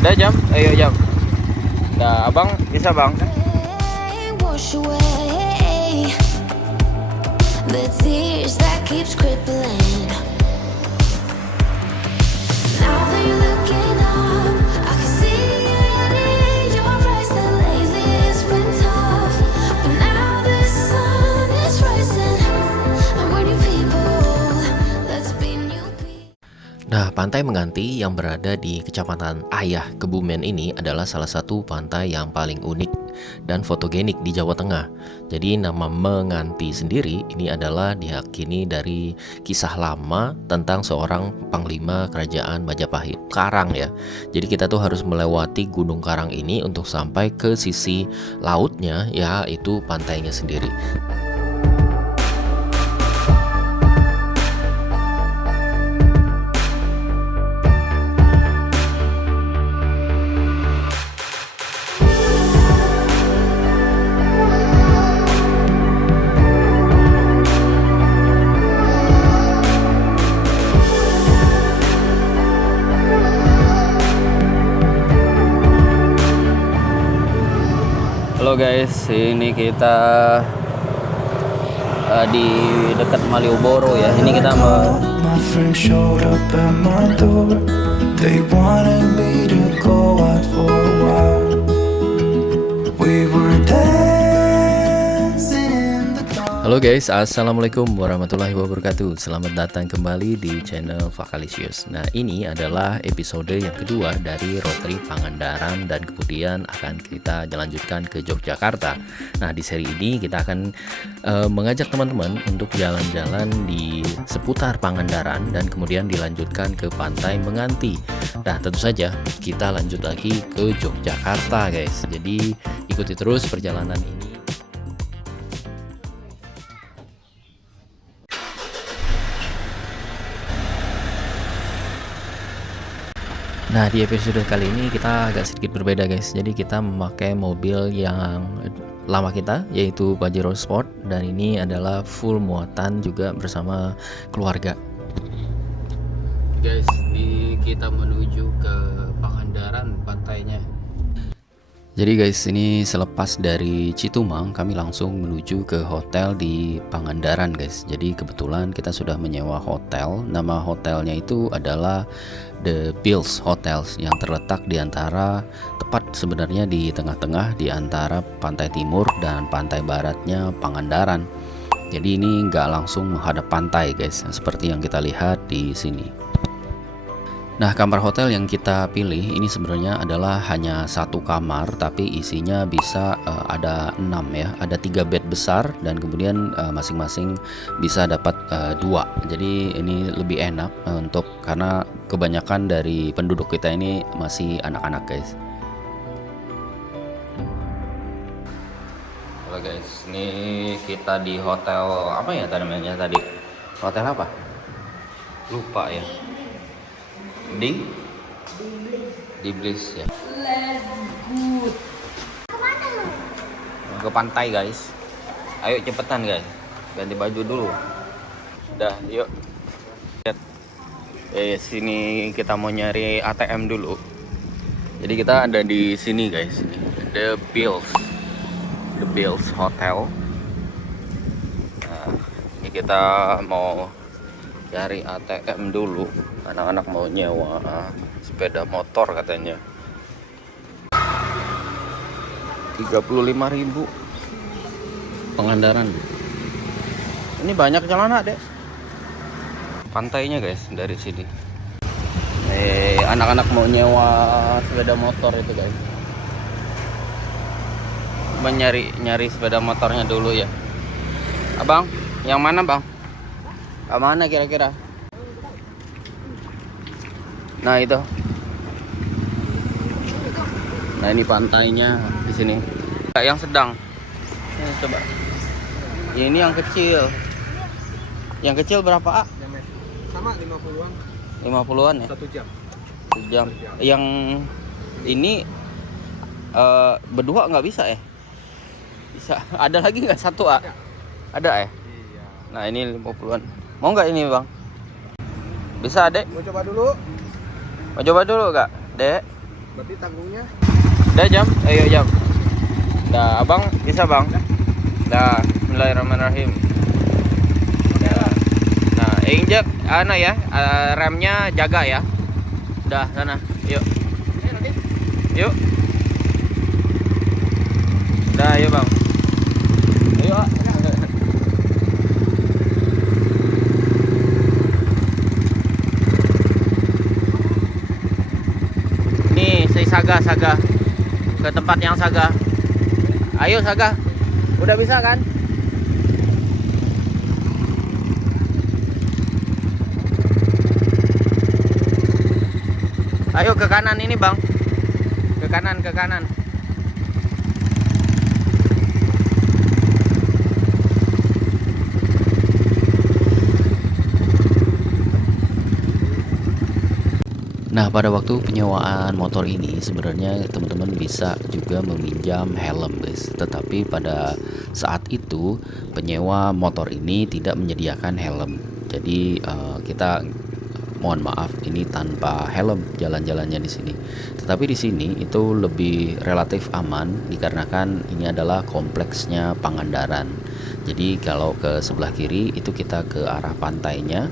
Udah jam, ayo jam. Nah, abang bisa bang. Wash away the tears that keeps crippling. Now that you're looking up, I can see it in your eyes that lately it's been tough. But now the sun is rising, and we're new people. Let's be new people. Nah, Pantai Menganti yang berada di Kecamatan Ayah, Kebumen ini adalah salah satu pantai yang paling unik dan fotogenik di Jawa Tengah. Jadi nama Menganti sendiri ini adalah diyakini dari kisah lama tentang seorang panglima kerajaan Majapahit, Karang ya. Jadi kita tuh harus melewati Gunung Karang ini untuk sampai ke sisi lautnya, yaitu pantainya sendiri. Halo guys, ini kita di dekat Malioboro ya. Ini kita My friends showed up at my door. They wanted me to go out for a while. We were dancing in the dark. Halo guys, assalamualaikum warahmatullahi wabarakatuh. Selamat datang kembali di channel Vakalisius. Nah, ini adalah episode yang kedua dari road trip Pangandaran dan kemudian akan kita lanjutkan ke Yogyakarta. Nah, di seri ini kita akan mengajak teman-teman untuk jalan-jalan di seputar Pangandaran dan kemudian dilanjutkan ke Pantai Menganti. Nah, tentu saja kita lanjut lagi ke Yogyakarta guys. Jadi ikuti terus perjalanan ini. Nah, di episode kali ini kita agak sedikit berbeda guys. Jadi kita memakai mobil yang lama kita, yaitu Pajero Sport. Dan ini adalah full muatan juga bersama keluarga. Guys, kita menuju ke Pangandaran pantainya. Jadi guys, ini selepas dari Citumang kami langsung menuju ke hotel di Pangandaran guys. Jadi kebetulan kita sudah menyewa hotel. Nama hotelnya itu adalah The Pills Hotels yang terletak di antara, tepat sebenarnya di tengah-tengah di antara pantai timur dan pantai baratnya Pangandaran. Jadi ini nggak langsung menghadap pantai guys, seperti yang kita lihat di sini. Nah, kamar hotel yang kita pilih ini sebenarnya adalah hanya satu kamar, tapi isinya bisa ada 6 ya. Ada 3 bed besar dan kemudian masing-masing bisa dapat 2. Jadi ini lebih enak untuk karena kebanyakan dari penduduk kita ini masih anak-anak guys. Halo guys, ini kita di hotel apa ya namanya tadi? Hotel apa? Lupa ya. Di Bliss ya. Let's go. Ke pantai guys. Ayo cepetan guys. Ganti baju dulu. Udah, yuk. Sini kita mau nyari ATM dulu. Jadi kita ada di sini guys. The Bills Hotel. Nah, ini kita mau cari ATM dulu. Anak-anak mau nyewa sepeda motor katanya. 35.000 Pangandaran. Ini banyak celana deh. Pantainya guys dari sini. Anak-anak mau nyewa sepeda motor itu guys. Nyari sepeda motornya dulu ya. Abang, yang mana bang? Mana kira-kira? Nah itu. Nah ini pantainya di sini. Yang sedang. Ini coba. Ini yang kecil. Yang kecil berapa? Sama 50-an. 50-an ya? 1 jam. 1 jam. Yang ini berdua nggak bisa ya? Bisa. Ada lagi nggak satu Ada ya? Iya. Nah ini 50-an. Mau nggak ini bang? Bisa dek? Mau coba dulu? Mau coba dulu kak? Dek? Berarti tanggungnya Udah jam? Ayo jam. Dah, abang bisa bang? Dah, bismillahirrahmanirrahim. Dah. Nah, injek, ya, remnya jaga ya. Udah, sana, yuk. Yuk. Udah, yuk bang. Ayo. Nih, saya Saga. Ke tempat yang Saga. Ayo Saga. Udah bisa kan? Ayo ke kanan ini, Bang. Ke kanan. Nah, pada waktu penyewaan motor ini sebenarnya teman-teman bisa juga meminjam helm, guys. Tetapi pada saat itu penyewa motor ini tidak menyediakan helm. Jadi kita mohon maaf ini tanpa helm jalan-jalannya di sini. Tetapi di sini itu lebih relatif aman dikarenakan ini adalah kompleksnya Pangandaran. Jadi kalau ke sebelah kiri itu kita ke arah pantainya.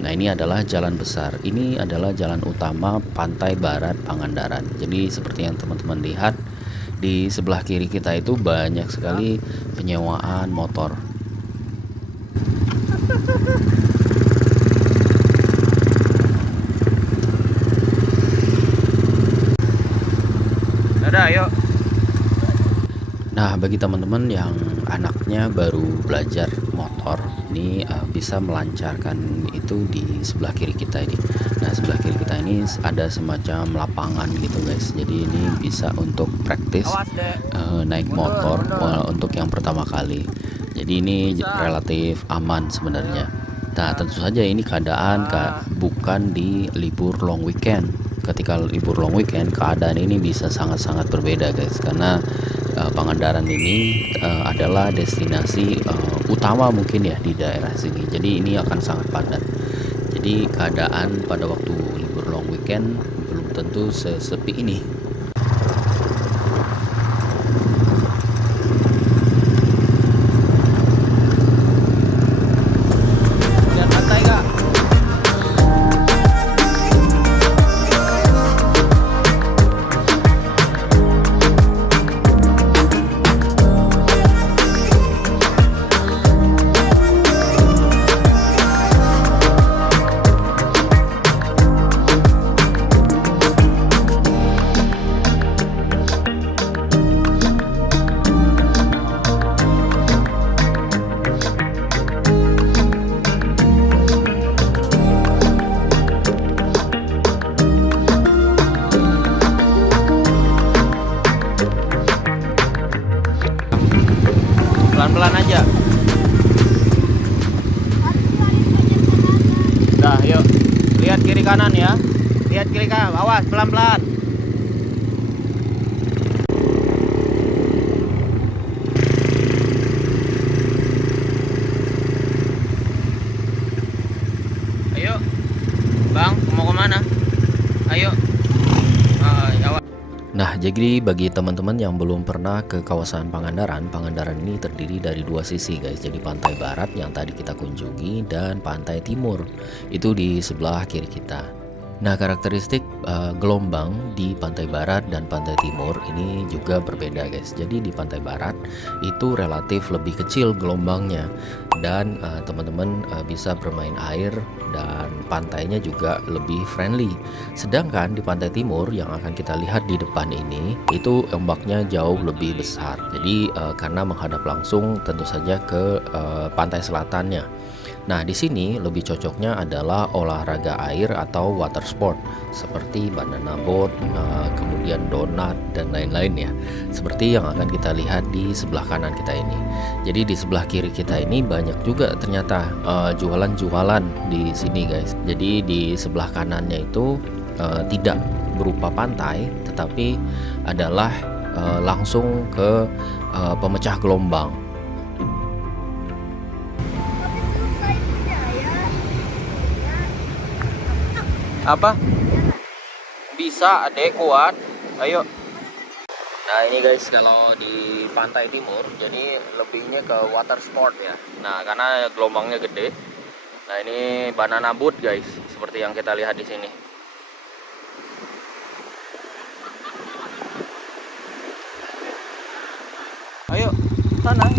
Nah, ini adalah jalan besar. Ini adalah jalan utama pantai barat Pangandaran. Jadi seperti yang teman-teman lihat di sebelah kiri kita itu banyak sekali penyewaan motor. Udah, ayo. Nah, bagi teman-teman yang anaknya baru belajar motor, ini bisa melancarkan itu di sebelah kiri kita ini. Nah, sebelah kiri kita ini ada semacam lapangan gitu, guys. Jadi ini bisa untuk praktis naik motor untuk yang pertama kali. Jadi ini relatif aman sebenarnya. Nah, tentu saja ini keadaan bukan di libur long weekend. Ketika libur long weekend, keadaan ini bisa sangat-sangat berbeda, guys, karena Pangandaran ini adalah destinasi utama mungkin ya di daerah sini. Jadi ini akan sangat padat. Jadi keadaan pada waktu libur long weekend belum tentu sesepi ini. Lihat pantai Kak. Pelan-pelan aja. Dah, yuk. Lihat kiri kanan ya. Lihat kiri kanan. Awas, pelan-pelan. Ayo. Bang, mau kemana? Ayo. Awas. Nah, jadi bagi teman-teman yang belum pernah ke kawasan Pangandaran, Pangandaran ini terdiri dari dua sisi, guys. Jadi pantai barat yang tadi kita kunjungi dan pantai timur itu di sebelah kiri kita. Nah, karakteristik gelombang di pantai barat dan pantai timur ini juga berbeda, guys. Jadi di pantai barat itu relatif lebih kecil gelombangnya dan teman-teman bisa bermain air dan pantainya juga lebih friendly. Sedangkan di pantai timur yang akan kita lihat di depan ini itu ombaknya jauh lebih besar. Jadi karena menghadap langsung tentu saja ke pantai selatannya. Nah, di sini lebih cocoknya adalah olahraga air atau water sport seperti banana boat, kemudian donat dan lain-lain ya. Seperti yang akan kita lihat di sebelah kanan kita ini. Jadi di sebelah kiri kita ini banyak juga ternyata jualan-jualan di sini, guys. Jadi di sebelah kanannya itu tidak berupa pantai, tetapi adalah langsung ke pemecah gelombang. Apa? Bisa, adek kuat. Ayo. Nah ini guys, kalau di pantai timur jadi lebihnya ke water sport ya. Nah karena gelombangnya gede. Nah ini banana boat guys, seperti yang kita lihat di sini. Ayo sana.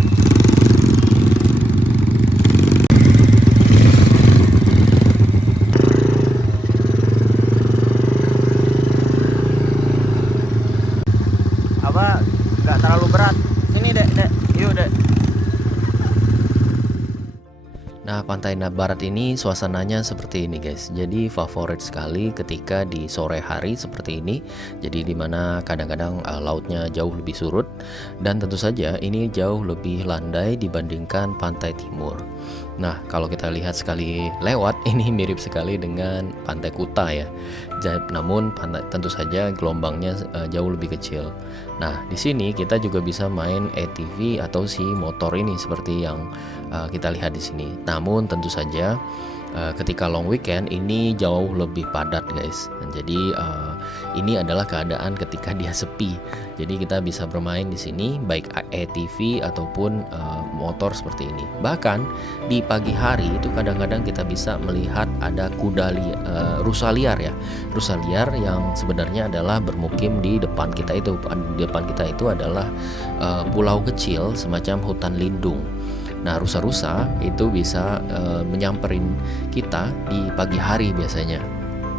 Apa nggak terlalu berat? Sini dek, yuk dek. Nah, Pantai Barat ini suasananya seperti ini guys. Jadi favorit sekali ketika di sore hari seperti ini. Jadi dimana kadang-kadang lautnya jauh lebih surut. Dan tentu saja ini jauh lebih landai dibandingkan Pantai Timur. Nah, kalau kita lihat sekali lewat, ini mirip sekali dengan Pantai Kuta ya. Namun tentu saja gelombangnya jauh lebih kecil. Nah, di sini kita juga bisa main ATV atau si motor ini seperti yang kita lihat di sini. Namun tentu saja ketika long weekend ini jauh lebih padat guys. Jadi ini adalah keadaan ketika dia sepi. Jadi kita bisa bermain di sini baik ATV ataupun motor seperti ini. Bahkan di pagi hari itu kadang-kadang kita bisa melihat ada rusa liar ya. Rusa liar yang sebenarnya adalah bermukim di depan kita itu. Di depan kita itu adalah pulau kecil semacam hutan lindung. Nah, rusa-rusa itu bisa menyamperin kita di pagi hari biasanya.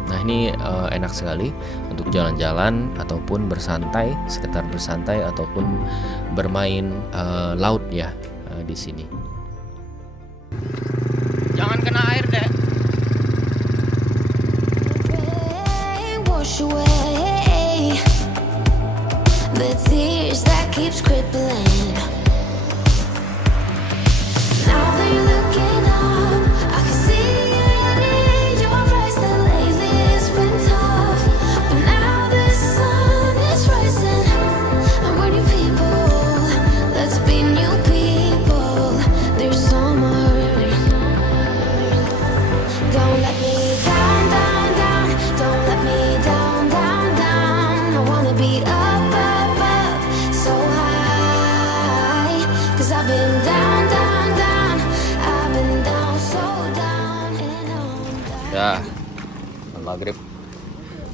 Nah, ini enak sekali untuk jalan-jalan ataupun bersantai, sekitar bersantai ataupun bermain laut ya di sini. Jangan kena air deh. Wash away the tears that keeps crippling. Now that you're looking up, I can see it in your eyes that lately it's been tough. But now the sun is rising, and we're new people. Let's be new people. There's summer. Don't let me down, down, down. Don't let me down, down, down. I wanna be up, up, up, so high. 'Cause I've been down, down, down. I've been down, so down and on. Ya, maghrib.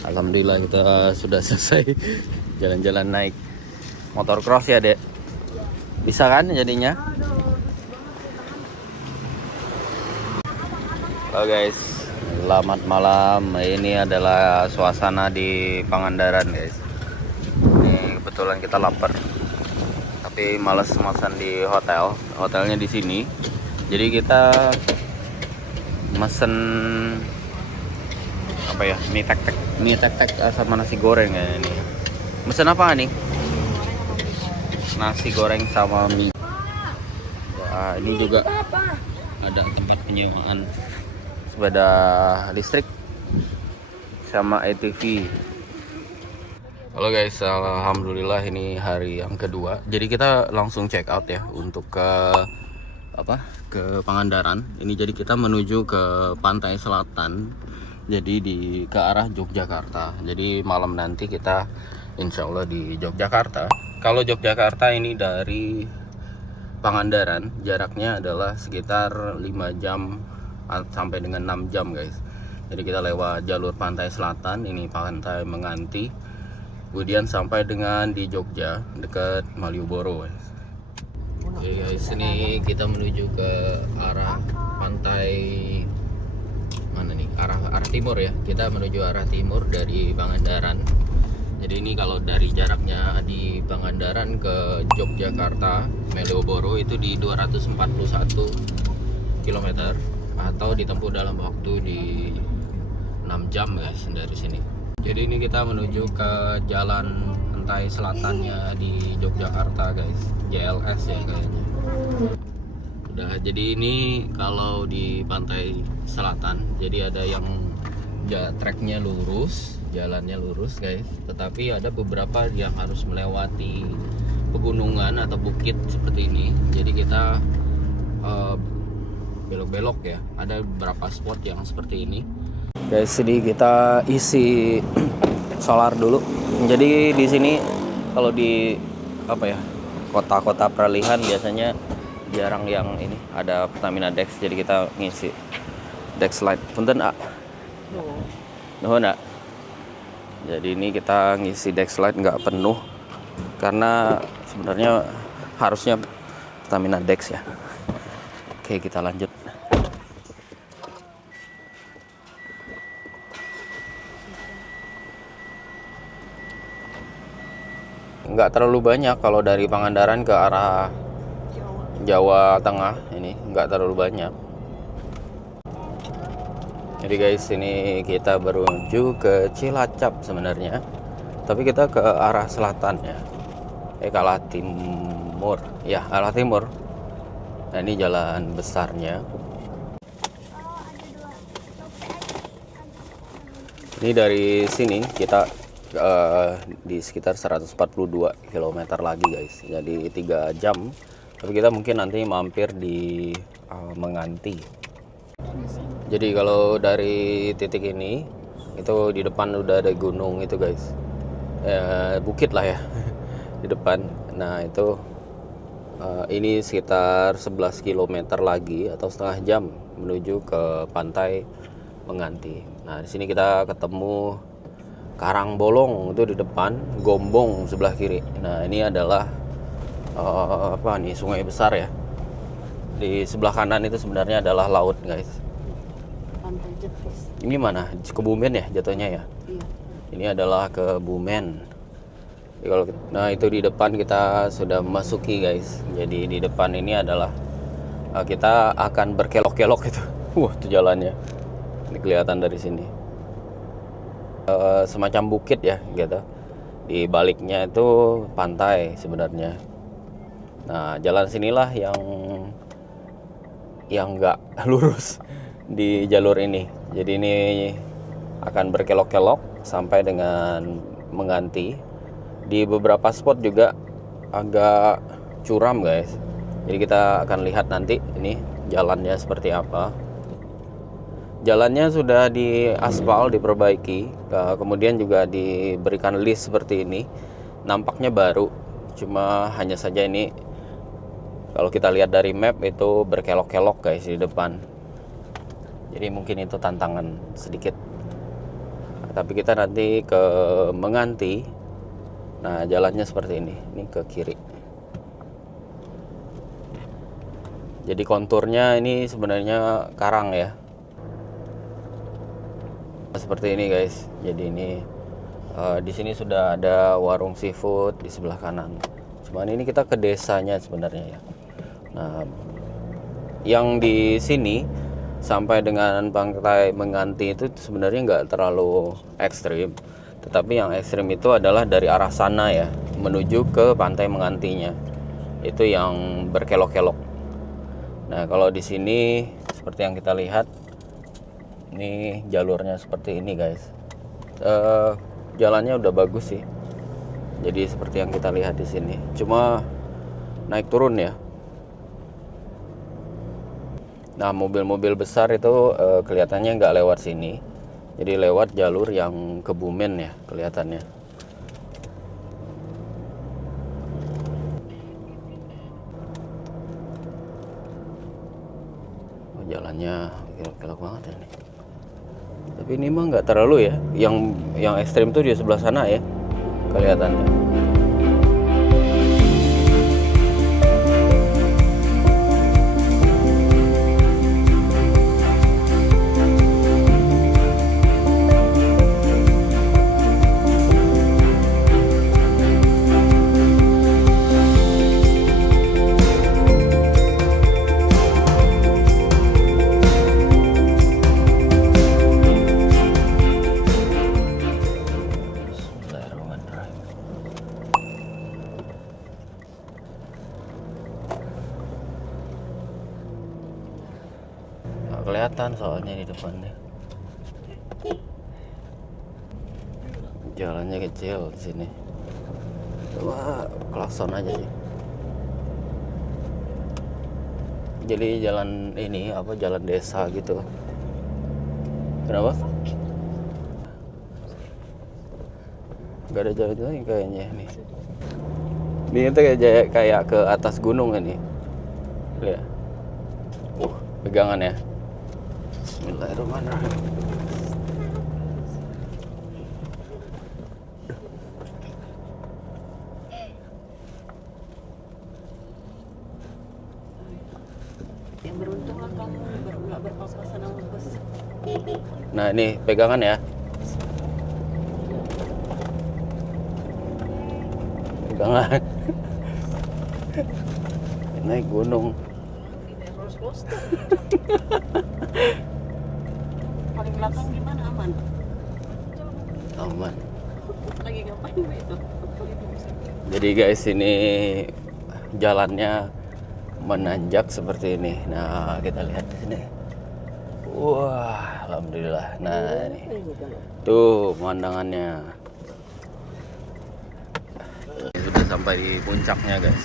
Alhamdulillah kita sudah selesai jalan-jalan naik motor cross ya dek. Bisa kan jadinya? Halo guys, selamat malam. Ini adalah suasana di Pangandaran guys. Ini kebetulan kita lapar, tapi males makan di hotel. Hotelnya di sini. Jadi kita mesen apa ya? Mie tek-tek sama nasi goreng ya ini. Mesen apa nih? Nasi goreng sama mie. Nah, ini juga ada tempat penyewaan sepeda listrik sama ATV. Halo guys, alhamdulillah ini hari yang kedua. Jadi kita langsung check out ya untuk ke Pangandaran. Ini jadi kita menuju ke pantai selatan. Jadi ke arah Yogyakarta. Jadi malam nanti kita insya Allah di Yogyakarta. Kalau Yogyakarta ini dari Pangandaran jaraknya adalah sekitar 5 jam sampai dengan 6 jam guys. Jadi kita lewat jalur pantai selatan, ini pantai Menganti, kemudian sampai dengan di Jogja dekat Malioboro guys. Oke guys, ini kita menuju ke arah pantai mana nih, arah timur ya. Kita menuju arah timur dari Pangandaran. Jadi ini kalau dari jaraknya di Pangandaran ke Yogyakarta Malioboro itu di 241 km atau ditempuh dalam waktu di 6 jam guys dari sini. Jadi ini kita menuju ke jalan pantai selatannya di Yogyakarta guys, JLS ya kayaknya. Udah, jadi ini kalau di pantai selatan, jadi ada yang treknya lurus, jalannya lurus guys, tetapi ada beberapa yang harus melewati pegunungan atau bukit seperti ini. Jadi kita belok-belok ya, ada beberapa spot yang seperti ini guys. Jadi kita isi solar dulu. Jadi di sini kalau di apa ya, kota-kota peralihan biasanya jarang yang ini ada Pertamina Dex, jadi kita ngisi Dex Lite. Punten A. Nuhun A. Jadi ini kita ngisi Dex Lite nggak penuh karena sebenarnya harusnya Pertamina Dex ya. Oke, kita lanjut. Nggak terlalu banyak kalau dari Pangandaran ke arah Jawa Tengah, ini nggak terlalu banyak. Jadi guys, ini kita menuju ke Cilacap sebenarnya, tapi kita ke arah selatan ya, ke arah timur ya, arah timur. Nah, ini jalan besarnya. Ini dari sini kita di sekitar 142 km lagi guys, jadi 3 jam. Tapi kita mungkin nanti mampir di Menganti. Jadi kalau dari titik ini itu di depan udah ada gunung itu guys, bukit lah ya di depan. Nah itu ini sekitar 11 km lagi atau setengah jam menuju ke pantai Menganti. Nah di sini kita ketemu Karangbolong itu di depan, Gombong sebelah kiri. Nah ini adalah apa nih, sungai besar ya. Di sebelah kanan itu sebenarnya adalah laut guys. Pantai Jetis. Ini mana? Kebumen ya jatuhnya ya. Iya. Ini adalah Kebumen. Nah itu di depan kita sudah memasuki guys. Jadi di depan ini adalah kita akan berkelok-kelok itu. Wah itu jalannya. Ini kelihatan dari sini. Semacam bukit ya gitu. Di baliknya itu pantai sebenarnya. Nah jalan sinilah yang nggak lurus di jalur ini. Jadi ini akan berkelok-kelok sampai dengan Menganti. Di beberapa spot juga agak curam guys. Jadi kita akan lihat nanti ini jalannya seperti apa. Jalannya sudah diaspal, diperbaiki, kemudian juga diberikan list seperti ini. Nampaknya baru, cuma hanya saja ini kalau kita lihat dari map itu berkelok-kelok guys di depan. Jadi mungkin itu tantangan sedikit. Tapi kita nanti ke Menganti. Nah jalannya seperti ini ke kiri. Jadi konturnya ini sebenarnya karang ya. Seperti ini guys. Jadi ini di sini sudah ada warung seafood di sebelah kanan. Cuman ini kita ke desanya sebenarnya ya. Nah, yang di sini sampai dengan pantai Menganti itu sebenarnya nggak terlalu ekstrim. Tetapi yang ekstrim itu adalah dari arah sana ya, menuju ke pantai Mengantinya. Itu yang berkelok-kelok. Nah, kalau di sini seperti yang kita lihat, ini jalurnya seperti ini guys. Jalannya udah bagus sih. Jadi seperti yang kita lihat di sini. Cuma naik turun ya. Nah, mobil-mobil besar itu kelihatannya nggak lewat sini. Jadi lewat jalur yang Kebumen ya kelihatannya. Oh, jalannya kelok banget ya nih. Tapi ini mah nggak terlalu ya. Yang ekstrim tuh di sebelah sana ya kelihatannya. Kelihatan soalnya di depannya. Jalannya kecil di sini. Wah, klakson aja sih. Jadi jalan ini apa, jalan desa gitu. Kenapa? Nggak ada jalan lagi kayaknya nih. Ini itu kayak ke atas gunung ini. Lihat. Pegangan ya. Bismillahirrahmanirrahim. Yang beruntung lah kamu nggak berpapasan sama bus. Nah ini pegangan ya. Pegangan. Naik gunung. Tidak roller coaster. Paling belakang gimana, aman? Aman. Lagi ngapain Mbak itu? Jadi guys, ini jalannya menanjak seperti ini. Nah, kita lihat di sini. Wah, alhamdulillah. Nah, ini. Tuh pemandangannya. Sudah sampai di puncaknya, guys.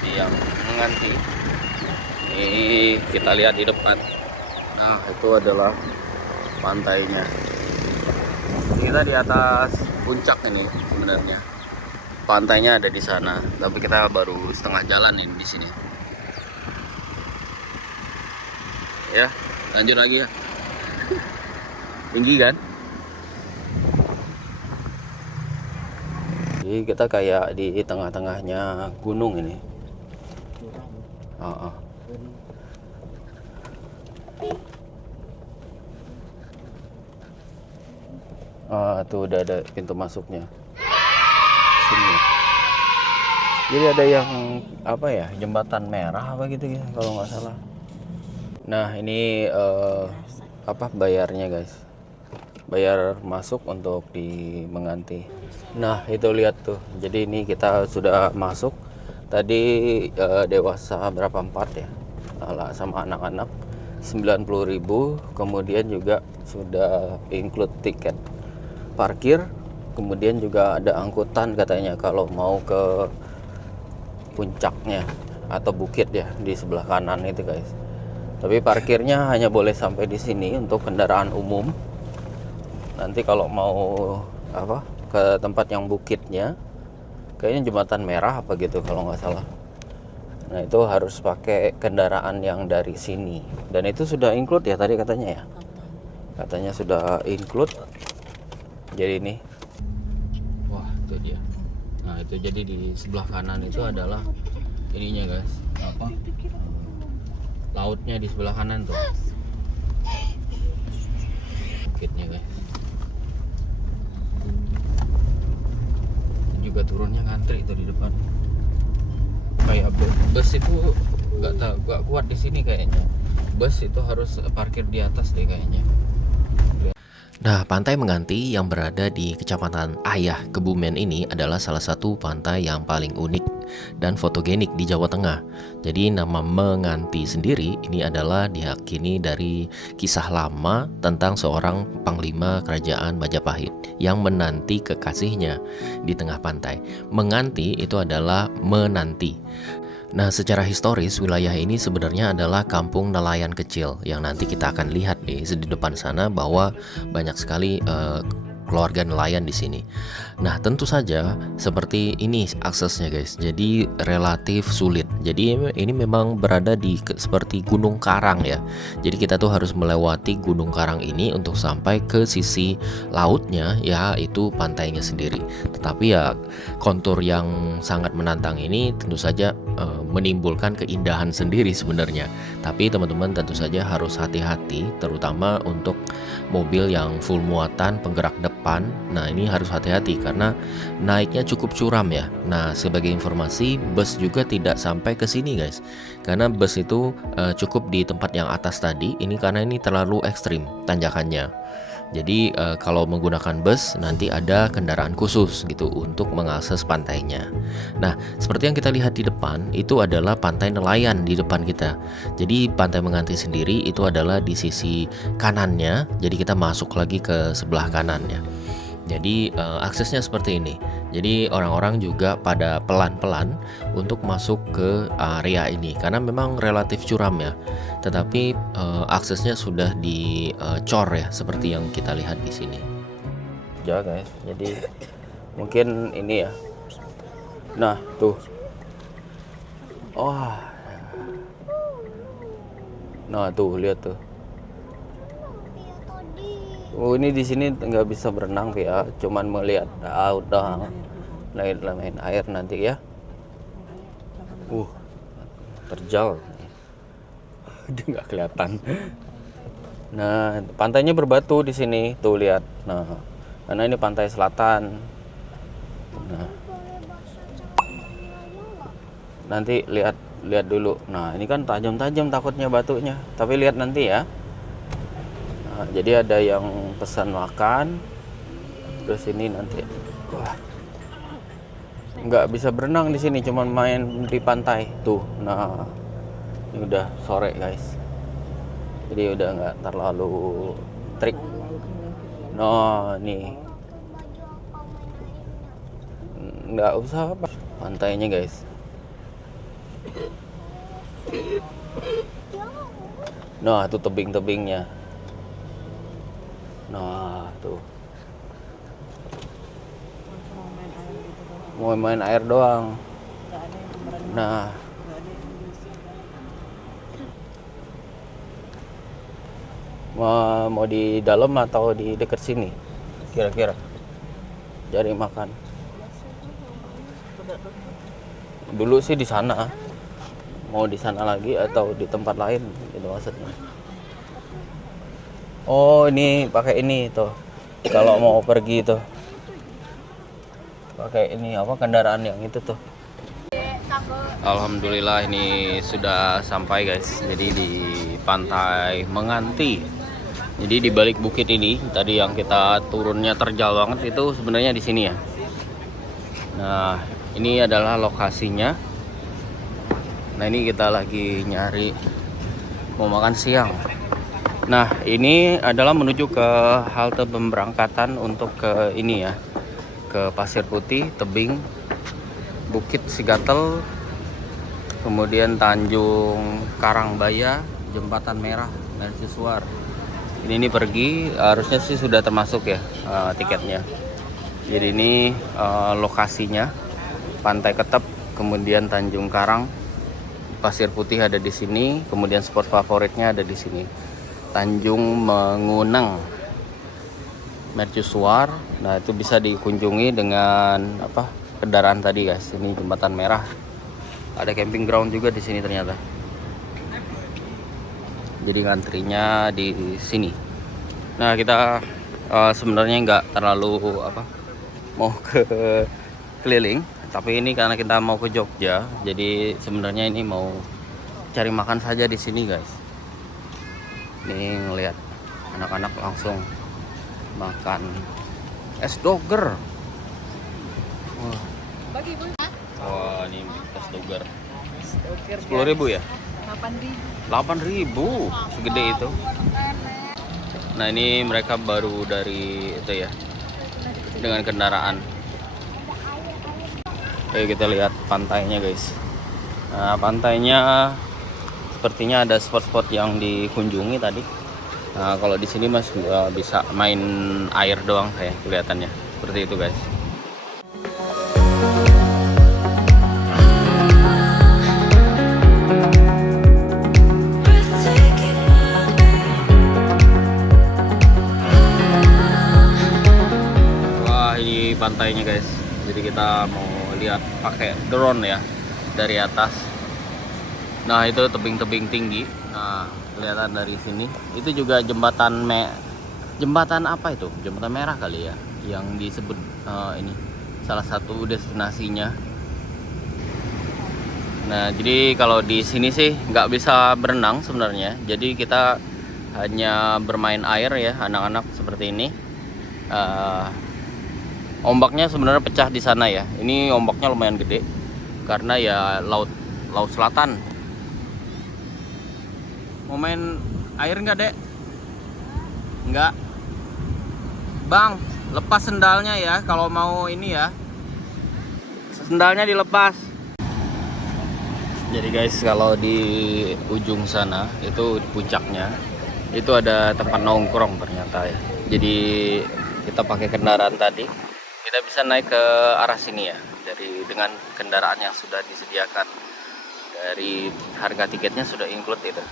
Di yang menganti. Ini kita lihat di depan. Nah, itu adalah pantainya. Kita di atas puncak ini sebenarnya. Pantainya ada di sana, tapi kita baru setengah jalan ini di sini. Ya, lanjut lagi ya. Tinggi kan? Jadi kita kayak di tengah-tengahnya gunung ini. Tuh udah ada pintu masuknya. Sini. Jadi ada yang apa ya, jembatan merah apa gitu ya kalau nggak salah. Nah ini bayarnya guys, bayar masuk untuk di Menganti. Nah itu lihat tuh, jadi ini kita sudah masuk tadi, dewasa berapa 4 ya, sama anak-anak 90.000, kemudian juga sudah include tiket parkir, kemudian juga ada angkutan katanya kalau mau ke puncaknya atau bukit ya di sebelah kanan itu guys. Tapi parkirnya hanya boleh sampai di sini untuk kendaraan umum. Nanti kalau mau ke tempat yang bukitnya, kayaknya jembatan merah apa gitu kalau nggak salah. Nah itu harus pakai kendaraan yang dari sini. Dan itu sudah include ya tadi katanya ya. Katanya sudah include. Jadi ini. Wah itu dia. Nah itu jadi di sebelah kanan itu adalah ininya guys. Lautnya di sebelah kanan tuh. Bukitnya guys. Juga turunnya ngantri itu di depan. Kayak bus itu nggak kuat di sini kayaknya. Bus itu harus parkir di atas deh kayaknya. Nah, Pantai Menganti yang berada di Kecamatan Ayah, Kebumen ini adalah salah satu pantai yang paling unik dan fotogenik di Jawa Tengah. Jadi nama Menganti sendiri ini adalah diyakini dari kisah lama tentang seorang panglima kerajaan Majapahit yang menanti kekasihnya di tengah pantai. Menganti itu adalah menanti. Nah, secara historis wilayah ini sebenarnya adalah kampung nelayan kecil yang nanti kita akan lihat di depan sana bahwa banyak sekali keluarga nelayan di sini. Nah, tentu saja seperti ini aksesnya guys. Jadi relatif sulit. Jadi ini memang berada di seperti gunung karang ya. Jadi kita tuh harus melewati gunung karang ini untuk sampai ke sisi lautnya, yaitu pantainya sendiri. Tetapi ya kontur yang sangat menantang ini tentu saja menimbulkan keindahan sendiri sebenarnya. Tapi teman-teman tentu saja harus hati-hati, terutama untuk mobil yang full muatan penggerak depan. Nah ini harus hati-hati karena naiknya cukup curam ya. Nah sebagai informasi, bus juga tidak sampai ke sini guys, karena bus itu cukup di tempat yang atas tadi. Ini karena ini terlalu ekstrim tanjakannya. Jadi kalau menggunakan bus nanti ada kendaraan khusus gitu untuk mengakses pantainya. Nah seperti yang kita lihat di depan itu adalah pantai nelayan di depan kita. Jadi Pantai Menganti sendiri itu adalah di sisi kanannya. Jadi kita masuk lagi ke sebelah kanannya. Jadi aksesnya seperti ini. Jadi orang-orang juga pada pelan-pelan untuk masuk ke area ini karena memang relatif curam ya. Tetapi aksesnya sudah dicor ya seperti yang kita lihat di sini. Ya guys, jadi Mungkin ini ya. Nah, tuh. Oh. Nah, tuh lihat tuh. Oh, ini di sini nggak bisa berenang ya, cuman melihat udah main air nanti ya. Terjal. Dia nggak kelihatan. Nah, pantainya berbatu di sini, tuh lihat. Nah, karena ini pantai selatan. Nah, nanti lihat dulu. Nah, ini kan tajam-tajam takutnya batunya. Tapi lihat nanti ya. Nah, jadi ada yang pesan makan. Terus ini nanti. Wah. Nggak bisa berenang di sini, cuman main di pantai. Tuh. Nah, ini udah sore, guys. Jadi udah nggak terlalu trik. Nah, nih. Nggak usah apa. Pantainya, guys. Nah, itu tebing-tebingnya. Nah, tuh. Mau main air doang. Nah, mau di dalam atau di dekat sini? Kira-kira cari makan. Dulu sih di sana. Mau di sana lagi atau di tempat lain itu maksudnya. Oh, ini pakai ini tuh. Kalau mau pergi tuh. Pakai ini apa kendaraan yang itu tuh. Alhamdulillah ini sudah sampai, guys. Jadi di pantai Menganti. Jadi di balik bukit ini tadi yang kita turunnya terjal banget itu sebenarnya di sini ya. Nah, ini adalah lokasinya. Nah, ini kita lagi nyari mau makan siang. Nah, ini adalah menuju ke halte pemberangkatan untuk ke ini ya, ke Pasir Putih, Tebing, Bukit Sigatel, kemudian Tanjung Karangbaya, Jembatan Merah, Mercusuar. Ini pergi, harusnya sih sudah termasuk ya tiketnya. Jadi ini lokasinya, Pantai Ketep, kemudian Tanjung Karang, Pasir Putih ada di sini, kemudian spot favoritnya ada di sini. Tanjung Mengunang, Mercusuar. Nah, itu bisa dikunjungi dengan apa? Kendaraan tadi, guys. Ini Jembatan Merah. Ada camping ground juga di sini ternyata. Jadi ngantrinya di sini. Nah, kita sebenarnya nggak terlalu mau ke keliling, tapi ini karena kita mau ke Jogja, jadi sebenarnya ini mau cari makan saja di sini, guys. Nih ngelihat anak-anak langsung makan es doger. Wah, ini es doger. 10.000 ya? 8.000 segede itu. Nah, ini mereka baru dari itu ya, dengan kendaraan. Oke, kita lihat pantainya, guys. Nah, pantainya sepertinya ada spot-spot yang dikunjungi tadi. Nah, kalau di sini Mas bisa main air doang kayak kelihatannya. Seperti itu, guys. Wah, ini pantainya, guys. Jadi kita mau lihat pakai drone ya dari atas. Nah, itu tebing-tebing tinggi. Nah, kelihatan dari sini. Itu juga jembatan apa itu? Jembatan Merah kali ya, yang disebut ini salah satu destinasinya. Nah, jadi kalau di sini sih nggak bisa berenang sebenarnya. Jadi kita hanya bermain air ya, anak-anak seperti ini. Ombaknya sebenarnya pecah di sana ya. Ini ombaknya lumayan gede karena ya laut selatan. Mau main air nggak, Dek? Nggak. Bang, lepas sendalnya ya kalau mau ini ya. Sendalnya dilepas. Jadi guys, kalau di ujung sana itu di puncaknya itu ada tempat nongkrong ternyata ya. Jadi kita pakai kendaraan tadi kita bisa naik ke arah sini ya, dari dengan kendaraan yang sudah disediakan. Dari harga tiketnya sudah include itu.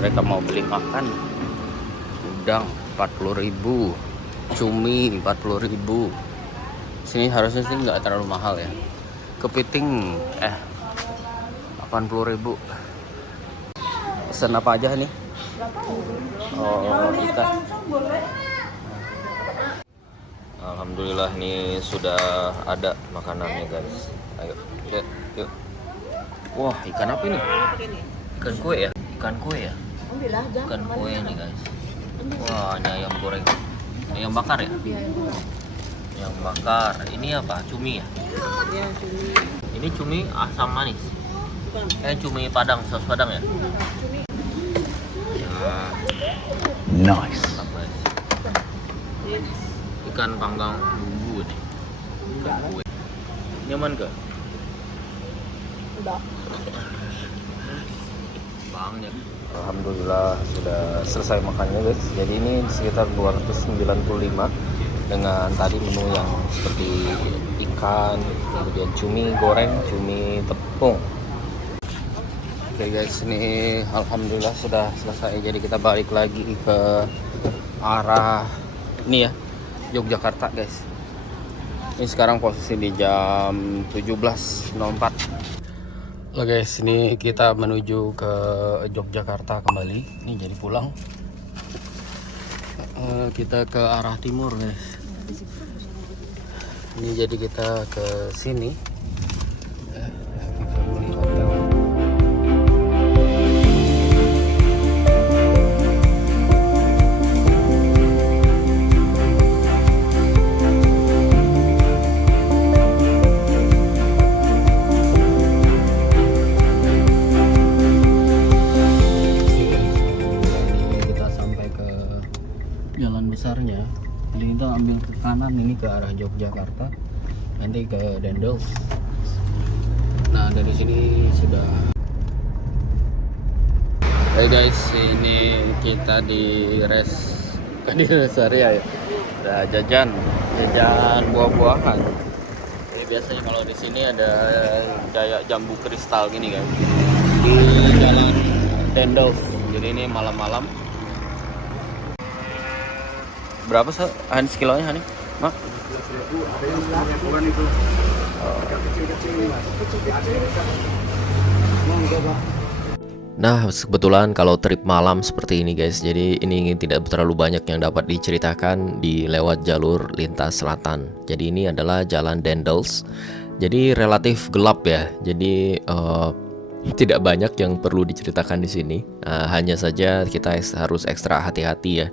Mereka mau beli makan, udang 40.000, cumi 40.000. Sini harusnya sih nggak terlalu mahal ya. Kepiting 80.000. Pesan apa aja nih? Oh, ikan. Alhamdulillah nih sudah ada makanannya guys. Ayo, yuk. Wah, ikan apa ini? Ikan kue ya? Ikan kue ya? Ikan kue ini guys. Wah, ini ayam goreng. Ayam bakar ya? Iya, Ayam bakar. Ini apa? Cumi ya? iya cumi. Ini cumi asam manis. Bukan. Cumi padang, saus padang ya? Cumi. Nice. Ikan panggang bumbu nih. Ikan kue. Nyaman ke? Udah. Banget. Alhamdulillah sudah selesai makannya guys. Jadi ini sekitar 295 dengan tadi menu yang seperti ikan, kemudian cumi goreng, cumi tepung. Oke guys, ini alhamdulillah sudah selesai. Jadi kita balik lagi ke arah ini ya, Yogyakarta guys. Ini sekarang posisi di jam 17.04. Oke guys, ini kita menuju ke Yogyakarta kembali. Ini jadi pulang. Kita ke arah timur guys. Ini jadi kita ke sini. Kita beli hotel. Besarnya jadi kita ambil ke kanan ini ke arah Yogyakarta, nanti ke Dendels. Nah dari sini sudah. Hey guys, ini kita di rest area ya. Udah jajan buah-buahan. Jadi biasanya kalau di sini ada kayak jambu kristal gini kan di jalan Dendels. Jadi ini malam-malam. Berapa sekilonya Hani? Mak? Nah, kebetulan kalau trip malam seperti ini guys, jadi ini tidak terlalu banyak yang dapat diceritakan di lewat jalur lintas selatan. Jadi ini adalah jalan Dendels. Jadi relatif gelap ya. Jadi tidak banyak yang perlu diceritakan di sini. Hanya saja kita harus ekstra hati-hati ya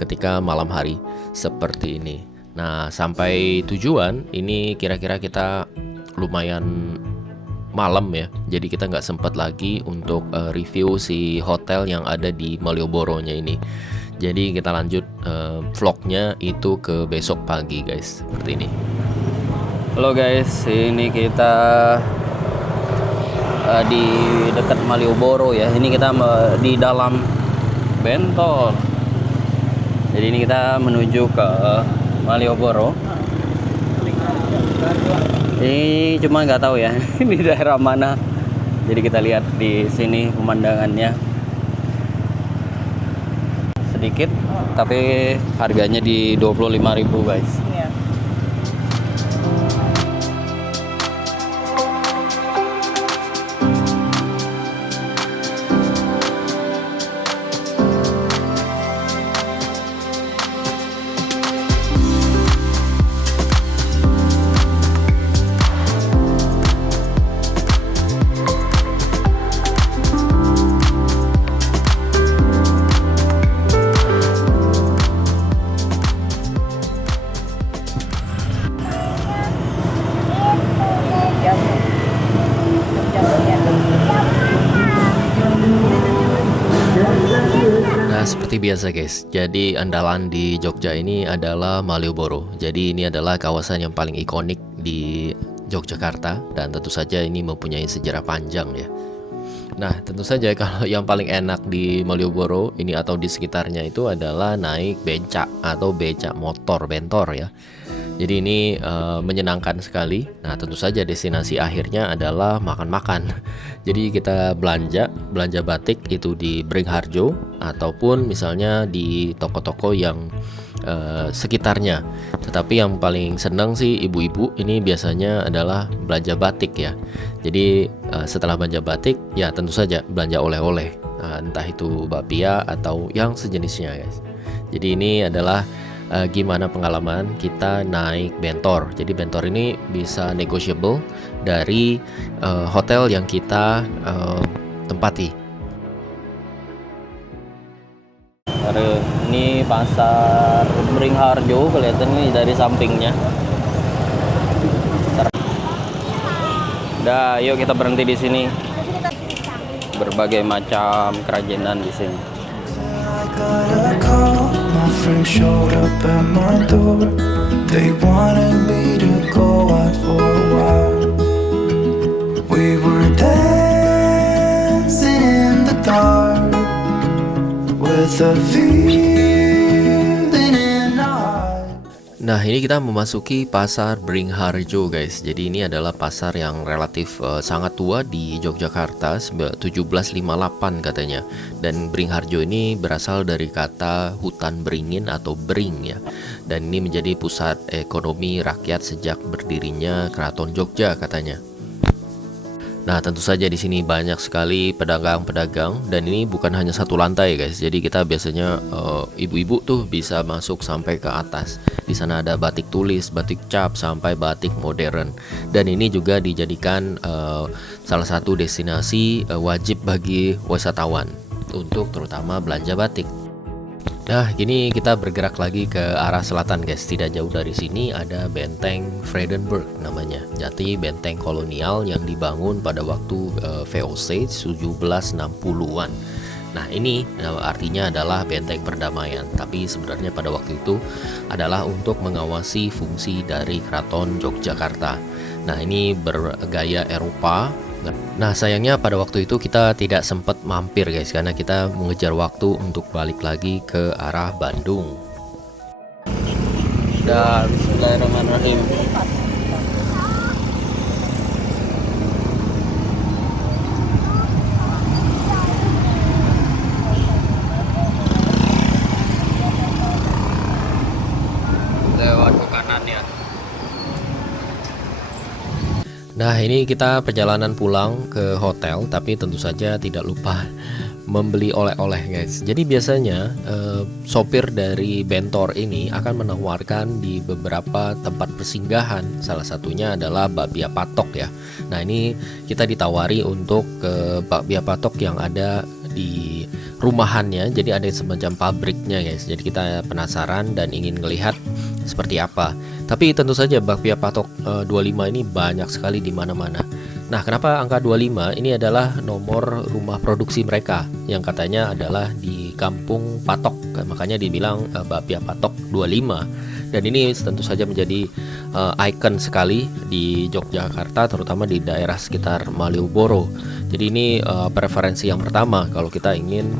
ketika malam hari seperti ini. Nah, sampai tujuan ini kira-kira kita lumayan malam ya. Jadi kita nggak sempat lagi untuk review si hotel yang ada di Malioboro-nya ini. Jadi kita lanjut vlognya itu ke besok pagi guys, seperti ini. Halo guys, ini kita di dekat Malioboro ya. Ini kita di dalam Bentol. Jadi ini kita menuju ke Malioboro. Ini cuma nggak tahu ya di daerah mana. Jadi kita lihat di sini pemandangannya sedikit, tapi harganya di 25.000 guys. Iya. Nah, seperti biasa guys, jadi andalan di Jogja ini adalah Malioboro. Jadi ini adalah kawasan yang paling ikonik di Yogyakarta dan tentu saja ini mempunyai sejarah panjang ya. Nah, tentu saja kalau yang paling enak di Malioboro ini atau di sekitarnya itu adalah naik becak atau becak motor bentor ya. Jadi ini menyenangkan sekali. Nah, tentu saja destinasi akhirnya adalah makan-makan. Jadi kita belanja batik itu di Beringharjo ataupun misalnya di toko-toko yang sekitarnya. Tetapi yang paling senang sih ibu-ibu ini biasanya adalah belanja batik ya. Jadi setelah belanja batik ya tentu saja belanja oleh-oleh, entah itu bakpia atau yang sejenisnya guys. Jadi ini adalah gimana pengalaman kita naik bentor. Jadi bentor ini bisa negotiable dari hotel yang kita tempati. Ini pasar Beringharjo, kelihatan nih dari sampingnya. Udah, yuk kita berhenti di sini. Berbagai macam kerajinan di sini. I got a call, my friend showed up at my door. They wanted me to go out for a while. We were dancing in the dark with a feeling in our heart. Nah, ini kita memasuki pasar Beringharjo guys. Jadi ini adalah pasar yang relatif sangat tua di Yogyakarta, 1758 katanya. Dan Beringharjo ini berasal dari kata hutan beringin atau bering ya. Dan ini menjadi pusat ekonomi rakyat sejak berdirinya Keraton Jogja katanya. Nah, tentu saja di sini banyak sekali pedagang-pedagang dan ini bukan hanya satu lantai guys. Jadi kita biasanya ibu-ibu tuh bisa masuk sampai ke atas. Di sana ada batik tulis, batik cap sampai batik modern. Dan ini juga dijadikan salah satu destinasi wajib bagi wisatawan untuk terutama belanja batik. Nah, kini kita bergerak lagi ke arah selatan guys. Tidak jauh dari sini ada benteng Vredenburg namanya. Jadi benteng kolonial yang dibangun pada waktu VOC 1760-an. Nah, ini artinya adalah benteng perdamaian. Tapi sebenarnya pada waktu itu adalah untuk mengawasi fungsi dari Keraton Yogyakarta. Nah, ini bergaya Eropa. Nah, sayangnya pada waktu itu kita tidak sempat mampir guys, karena kita mengejar waktu untuk balik lagi ke arah Bandung. Dan bismillahirrahmanirrahim. Lewat ke kanan ya. Nah, ini kita perjalanan pulang ke hotel, tapi tentu saja tidak lupa membeli oleh-oleh guys. Jadi biasanya sopir dari bentor ini akan menawarkan di beberapa tempat persinggahan. Salah satunya adalah bakpia patok ya. Nah, ini kita ditawari untuk ke bakpia patok yang ada di rumahannya. Jadi ada semacam pabriknya guys. Jadi kita penasaran dan ingin melihat seperti apa. Tapi tentu saja bakpia patok 25 ini banyak sekali di mana-mana. Nah, kenapa angka 25? Ini adalah nomor rumah produksi mereka yang katanya adalah di Kampung Patok. Makanya dibilang bakpia patok 25. Dan ini tentu saja menjadi ikon sekali di Yogyakarta, terutama di daerah sekitar Malioboro. Jadi ini preferensi yang pertama kalau kita ingin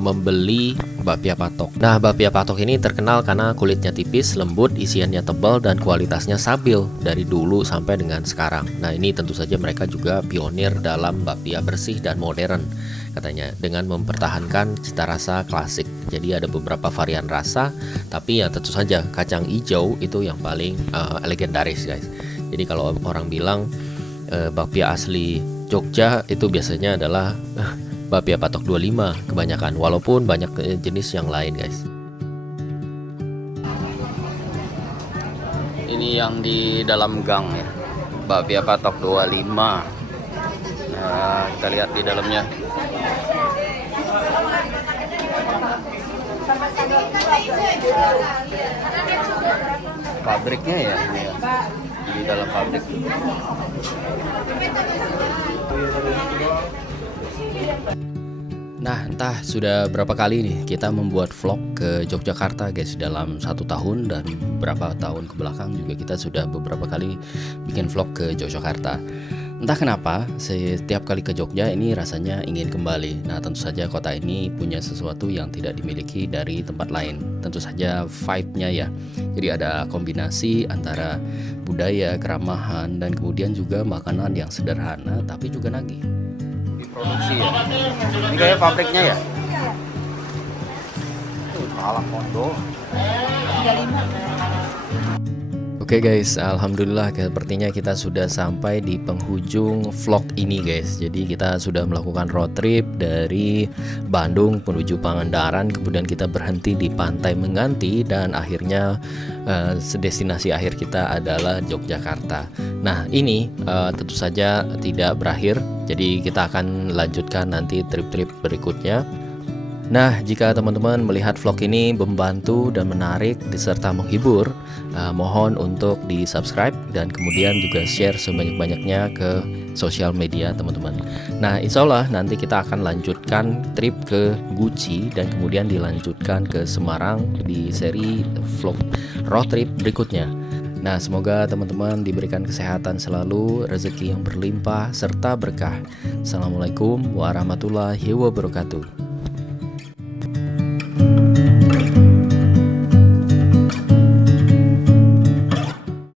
membeli bakpia patok. Nah, bakpia patok ini terkenal karena kulitnya tipis, lembut, isiannya tebal, dan kualitasnya stabil dari dulu sampai dengan sekarang. Nah, ini tentu saja mereka juga pionir dalam bakpia bersih dan modern katanya, dengan mempertahankan cita rasa klasik. Jadi ada beberapa varian rasa, tapi ya tentu saja kacang hijau itu yang paling legendaris guys. Jadi kalau orang bilang bakpia asli Jogja itu biasanya adalah bakpia patok 25 kebanyakan, walaupun banyak jenis yang lain guys. Ini yang di dalam gang ya, bakpia patok 25. Nah, kita lihat di dalamnya. Pabriknya ya, di dalam pabrik. Nah, entah sudah berapa kali nih kita membuat vlog ke Yogyakarta guys dalam 1 tahun, dan beberapa tahun ke belakang juga kita sudah beberapa kali bikin vlog ke Yogyakarta. Entah kenapa setiap kali ke Jogja ini rasanya ingin kembali. Nah, tentu saja kota ini punya sesuatu yang tidak dimiliki dari tempat lain. Tentu saja vibe-nya ya. Jadi ada kombinasi antara budaya, keramahan, dan kemudian juga makanan yang sederhana tapi juga nagih. Diproduksi ya. Ini kayak pabriknya ya? Kalah Kondo. Oke guys, alhamdulillah sepertinya kita sudah sampai di penghujung vlog ini guys. Jadi kita sudah melakukan road trip dari Bandung menuju Pangandaran, kemudian kita berhenti di Pantai Menganti, dan akhirnya destinasi akhir kita adalah Yogyakarta. Nah ini tentu saja tidak berakhir, jadi kita akan lanjutkan nanti trip-trip berikutnya. Nah, jika teman-teman melihat vlog ini membantu dan menarik diserta menghibur, mohon untuk di subscribe dan kemudian juga share sebanyak-banyaknya ke sosial media teman-teman. Nah, insya Allah nanti kita akan lanjutkan trip ke Guci dan kemudian dilanjutkan ke Semarang di seri vlog road trip berikutnya. Nah, semoga teman-teman diberikan kesehatan selalu, rezeki yang berlimpah serta berkah. Assalamualaikum warahmatullahi wabarakatuh.